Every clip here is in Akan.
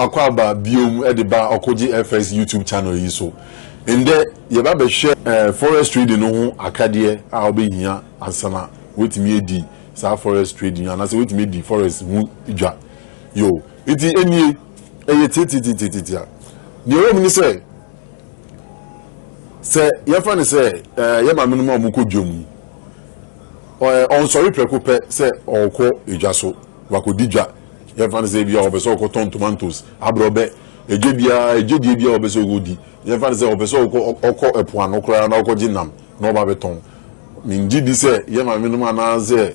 akwaba biom ediba okoji FX YouTube channel yi so inde ye ba be share forex trading no ho akade a obehia ansana wetimi edi sa forex trading anase wetimi edi forex mu dwa yo iti enie eye titi a ni o mi say ye fa ni say ye ma menu ma omukodwom on sorry prekope say okọ edwa so wakodi dwa ye fa ni say bia obeso okoton tomatoes abrobe ejedi bia obeso ogodi ye fa ni say obeso okọ epuano kra na okọ ginam na oba beton mingi di say ye ma menu ma na say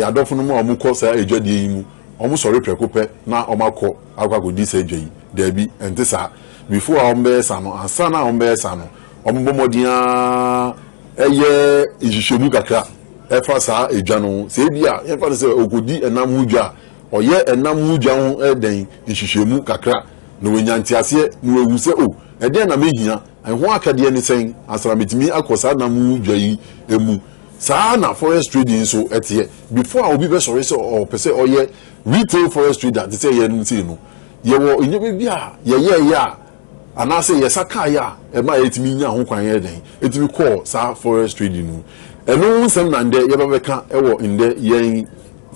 yadofo no ma omukọ say ejedi yi mu omu sorry prekope na omakọ akwakodi say ejei debi ente sa before ombe sa no ansana ombe sa no ombomodian eye ijishemu kakra efa sa edwa no se bia ye fa say ogodi enam hudwa oye enam hudwa ho eden ijishemu kakra no wenyantiase no ewu se o eden na mehia ho akade ni sen asra metimi akosa nam hudwa yi emu sa na forest trading so etie before obi be sorry say o pese oye retail forest trader te say ye nti no ye wo inye bia ye ya anase yesaka ya e ma etimi nya ho kwan ye den etimi call sa forest trading no eno nsem na nde ye babeka ewo inde yen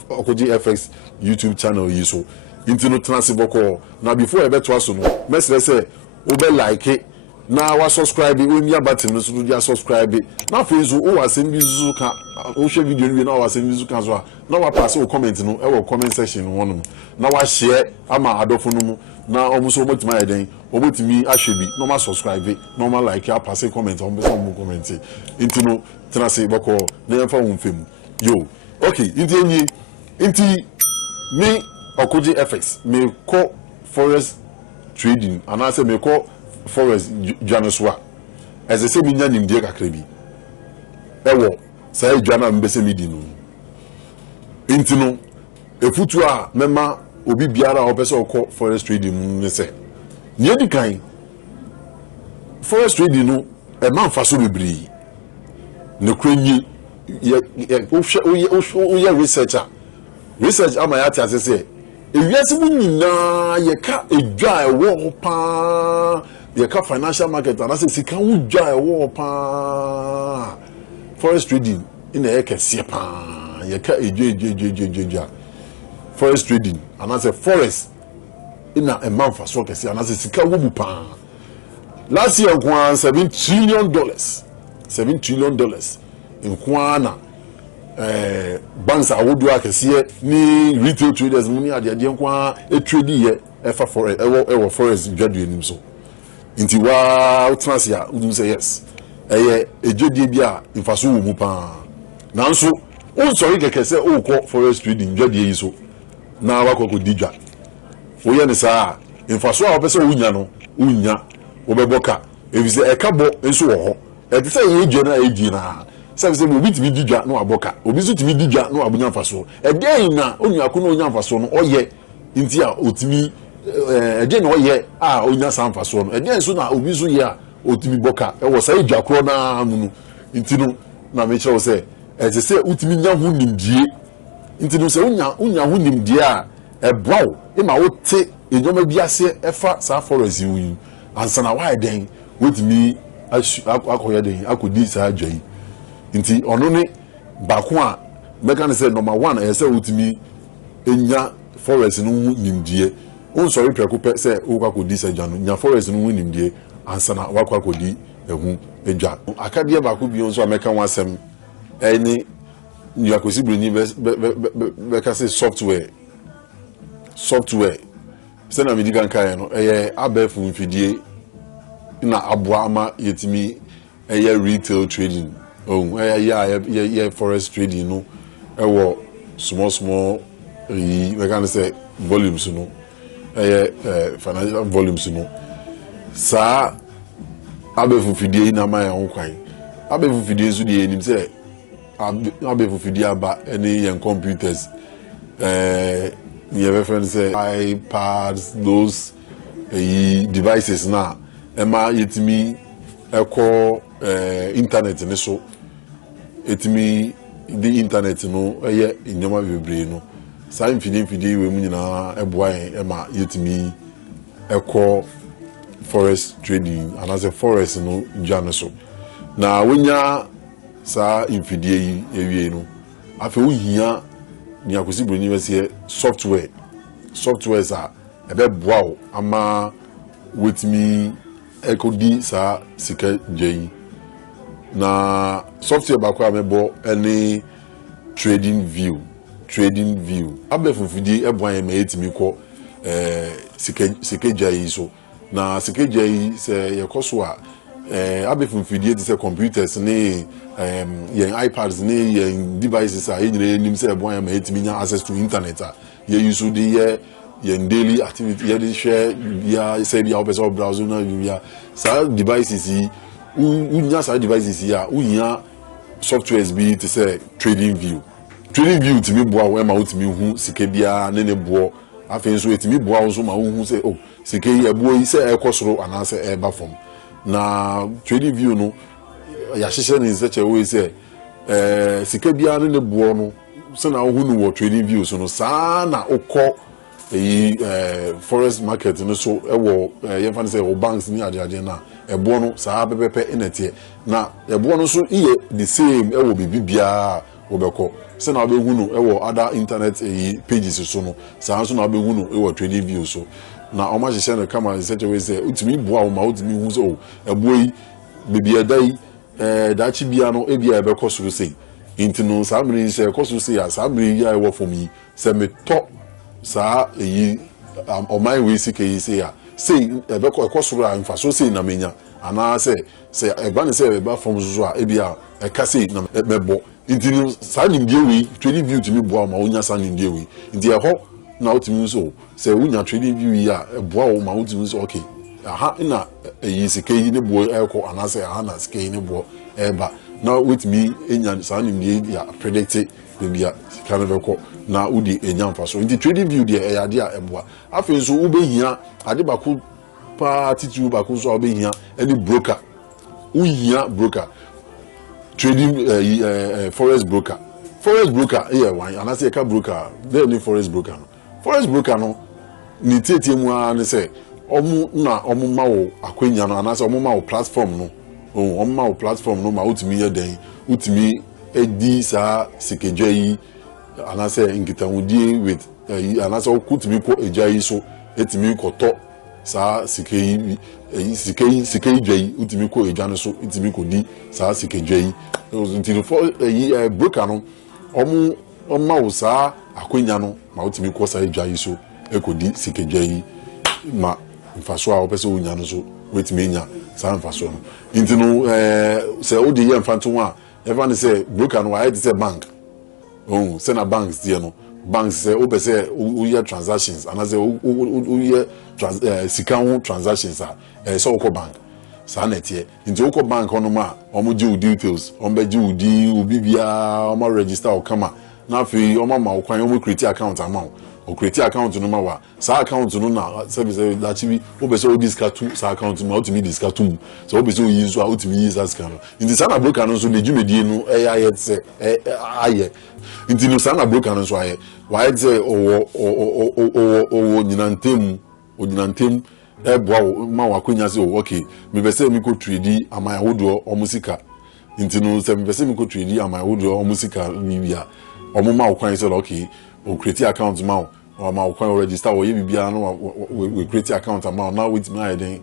okoji FX YouTube channel yi so intino transiboko na before e beto aso no mesre say obe like na wa subscribe we mia button no so do subscribe na Facebook o wasem bi zuzu ka o share video ni na wasem bi zuzu ka so na wa pass o comment no e wo comment section no na wa share ama adofo no mu na omuso motima eden obotimi ahwebi no ma subscribe no ma like ya pass comment on be some comment intino trase boko na yemfa wo mfem yo okay inti me okoji FX me ko forex trading anase me ko forex janoswa as I say me nya nimdie kakra bi ewo say dwana mbese medi no intino efutu a mema obi biara opese okọ forex trading ne se nie di kan forex trading no e man fa so bebri ne krenyi ye research ama ya tiase se ewiase mu nyina ye ka edwa ewo pa ye ka financial market and say sika wu dwa ewo pa forex trading ina ye kese pa ye ka ejejejejejeja forest trading and as a forest in a man for so kesi and as a sika wubu pa last year kwa $7 trillion $7 trillion in kwana banks awodu akese ni retail traders money ade kwa e trade ye e fa forest e forest dwadu enim so nti wa transia udum say yes eye ejodi bia infaso wumu pa nanso on sorry kekese o ko forest trading dwadu yi so na wakoko dijwa oye ne saa infaso a opese wunya no wunya obeboka evise ekabo enso wo ho ete se ye dwe na edi na se obi timi dijwa no aboka obi so timi dijwa no abunya faso ede na onyaku no onya faso no oye nti a otimi ede na oye a onya san faso no ede so na obi so ye a otimi boka e wo sai dwa kro na anu nti no na me kire se ete se utimi nya hu nimdie nti no se unya hu nimdie a ebwaw e ma wo te enyoma biase efa sa forest wi ansana why den wetimi akoya den akodi sa adwai nti ono ne bako a meka ne se number 1 e se wetimi enya forest no hu nimdie on sorry prekope se ukakodi sa dwa no nya forest no hu nimdie ansana wakakodi ehu edwa akade bako bi onso ameka wasem eni you are considering be software se na medical kan no abefu mfidie na aboa ama yetimi retail trading ye forest trading no small we can say volumes no financial volumes no sa abefu mfidie na ma ho kwan abefu mfidie so die enim se abefu mfidie aba any yen computers your friend say iPads, those devices now. Emma yetimi eko internet ne so etimi the internet no inyoma bebre no. Sa mfidi we mu nyina eboa emma yetimi ɛkɔ Forex trading and as a Forex no dwane so na wonya saa infidie yi ewie no afi wo hia ni akosi broni wese softwares a ebe boa wo ama wetimi ekodi saa sika gye na software ba kwa mebo any trading view abe fufidi eboan ye me etimi ko sika gye so na sika gye se yekoso a abe fufidi ti se computers ne yen iPads ne yen devices a yenyere nim se eboan ye me etimi nya access to internet a ye use the yen daily activity ye dey share ya say bia opeso browser na bia sa devices yi unya sa devices ya unya softwares bi to say trading view timi boa we ma utimi hu sika bia ne boa afen so etimi boa wo so ma hu say oh sika yi eboa yi say ekosoro anase eba form na trading view no ya hihye ni such a way say sika bia ne boa no so na hu no wo trading view so no sa na okọ Forex market no so ewo yemfa say o banks ni ade na ebo no saa pepepe enete na ebo no so iye the same ewo bibia obeko se na be hu no ewo other internet pages so no saa so na be hu no ewo trading view so na o ma hye no kama such a way say utimi boa o ma utimi hu so ebo yi bibia dai da chi bia no ebia ebeko so say intino saa mri say ekoso say ya saa mri ya ewo for me se me to saa o my we sika yi say ya say ebeko ekosoro a mfa so say na menya ana say eba ne say eba from so a ebia eka say na mebo intino saa nimdie we trading view timi boa ma onya saa nimdie we nti eho na otimi so say unya trading view yi a eboa o ma otimi so okay aha na sika yi ne boa eko ana say aha na sika yi ne boa eba na with me enya saa nimdie ya predict bia sika ne beko na udi enyamfa so nti trading view de eyade a eboa afen so ubehia ade bako pa attitude bako so ubehia any broker uhia broker trading forex broker wan and say ka broker there ni forex broker no ni tietie mu a ne say omu ma wo akwanya no and say omu ma wo platform no omu ma wo platform no ma utimi ye den utimi edi sa sikejwa yi and say ngitawudie with and say okutimi ko eja yi so etimi ko to sa sikei dwa yi utimi ko eja no so etimi ko di sa sikejwa yi until for broker no omu wo sa akwanya no ma utimi ko sa eja yi so ekodi sikejwa yi ma mfaso a opese unya no so wetimi nya sa mfaso no until no say odi ye mfanto a everyone say broker no why say bank say na banks there no banks say o be say o transactions and say o sika transactions so o bank sa na tie nti o bank ono ma o mo ji details o be ji udi obi bia o ma register o kama na afi o ma o kwan o create account amount o create account no ma wa sa account no na service that we o be say o discard to sa account no to me discard to so o be say o use so o to me use as can nti sa na broker no so de jumedie no ayet say aye nti no sa na broker no so aye why say o nyinantem boa ma wa kwanya say okay me be say me ko trade amaya wodo o musika nti no say me be say me ko trade amaya wodo o musika ni bia o mo ma kwan say okay o create account ma o ma kwan register o ye bibia no we create account ma now with me then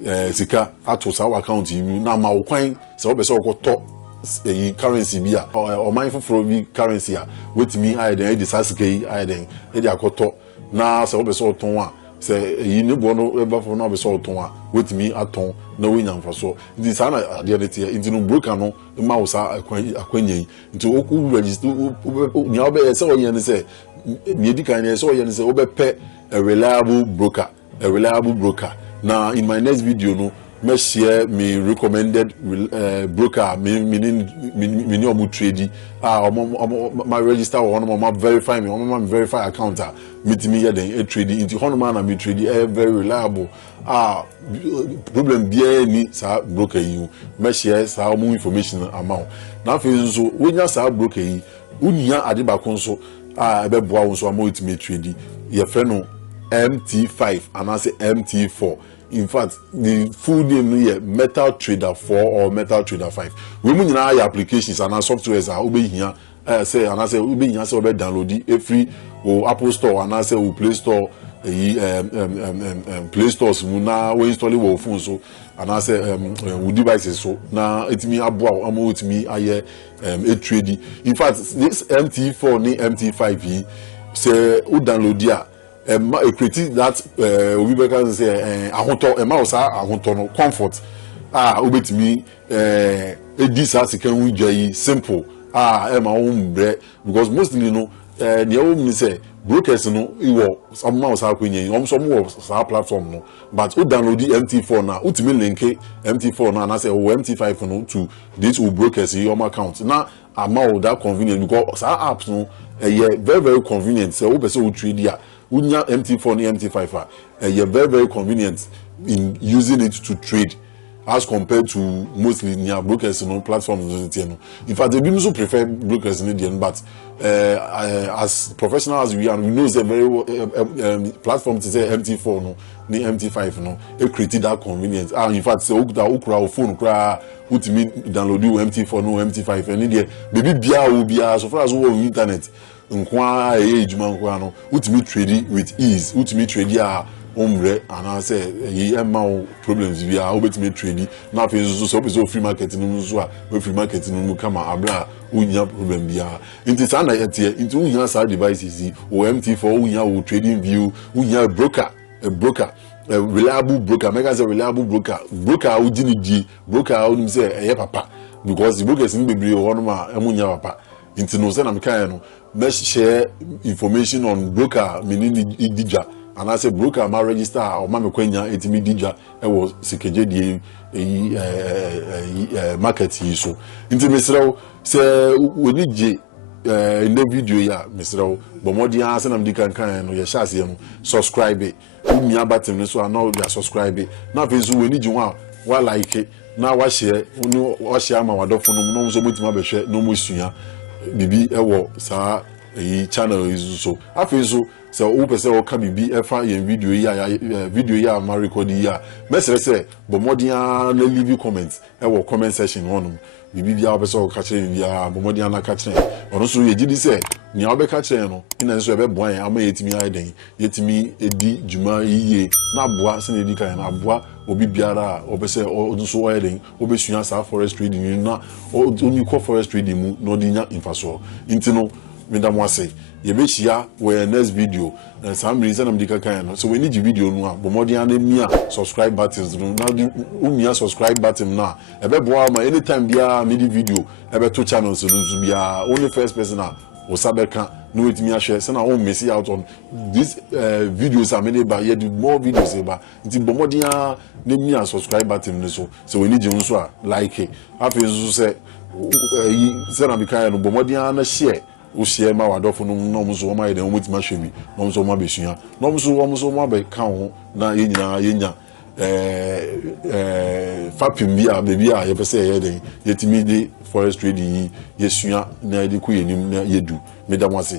e sika ato sa account yi na ma kwan say o be say o ko to currency bia o man for bi currency a with me then e dey sika yi then e dey akoto na say o be say o ton a say yi ne bo no e ba for na be say o ton a with me aton na we nyamfa so ndi sa na ade ne tie ndi no broker no ma wo sa akwanya yi nti o register ni o be say o ye ne say ni edikan ne say o ye ne say o be pe a reliable broker now in my next video no me share me recommended broker me omu trade my register one my verify me one verify account meet me here then trade into one man and me trade very reliable problem be ni sa broker you me share sa more information amount now for so when you sa broker yi unya ade ba kon so ebe boa won so amount me trade your friend no MT5 and I say MT4. In fact, the full name is Metal Trader 4 or Metal Trader 5. We need our applications and our softwares are over here. Say and I say we here so download it free or Apple Store and I say we Play Store Play Stores now we install it on phone so and I say we devices so now it me abo am with me a trade. In fact, this MT4 ni MT5 say we download it. Create that we can say ahonto e ma osa ahonto no comfort obetimi this as can we jay simple e ma bre because mostly no the own say brokers no iwo some ma osa kwenye some wo sa platform no but we download the MT4 now ultimate link MT4 now and I say MT5 no to this brokers your account now amount that convenient because our apps no very very convenient so we person trade here Unya MT4 and MT5 you're very convenient in using it to trade as compared to mostly near brokers platforms. In fact, they do also prefer brokers in Indian, but as professional as we are, we know the very platform to say MT4 no, ni MT5 no, it created that convenience. In fact, so ukra phone ukra ultimate download MT4 no MT5 and India baby bia will be so far as we on internet. Nkwa ejuma nkwa no ultimate trading with ease ultimate trade ya omre and I say ye emma problems we are ultimate trading na fe so free market no so a free market no kama abra unya problem bia nti sa na yete nti unya sa devices o MT4 unya o trading view unya broker a reliable broker mega say reliable broker ujini di broker unim say eye papa because the brokers in bebre o no ma emunya papa nti no say na meka no let's share information on broker meaning dija and I say broker ma register or ma mekwenya etimi dija e wo sikeje die market yi so nti mesrew say woni je in the video ya mesrew bomodi an say na mdi kan no ye shase no subscribe umia button no so now you subscribe na fezu woni je wa like na wa share ma wadofo no so motima be hwe no mo sua bibi ewo sa channel is so afezo so o pese o ka bibi efa ye video ya ma record ya mesere se bo modern na leave comments ewo comment section wonu bibi bia o pese o ka kire bia bo modern na ka kire ono so ye gidi se nya o be ka kire no ina so ebe boan ama yetimi aiden yetimi edi juma yiye na boa se na edi kan na boa obi biara obese oduso oeden obesua sa forest trading na oni ko forest trading mu no dinya infaso intino Madam Wase, you be here where next video. Some reason I'm the so we need the video now. But more than subscribe buttons. Now subscribe button now. Anytime there made video, about 2 channels so be only first person now. Osabeka no it me share. So now I miss out on these videos are made by yet more videos about. It's more than subscribe button so we need you also like it. After you say I'm the but more than share. O share ma wadofo no muso ma ye den omutima hwemi no muso ma besua no muso ma be ka ho na yenya fapim bia bebi a ye pese ye den yetimi de forest trading yesua na de ko yenim na yedu medamwase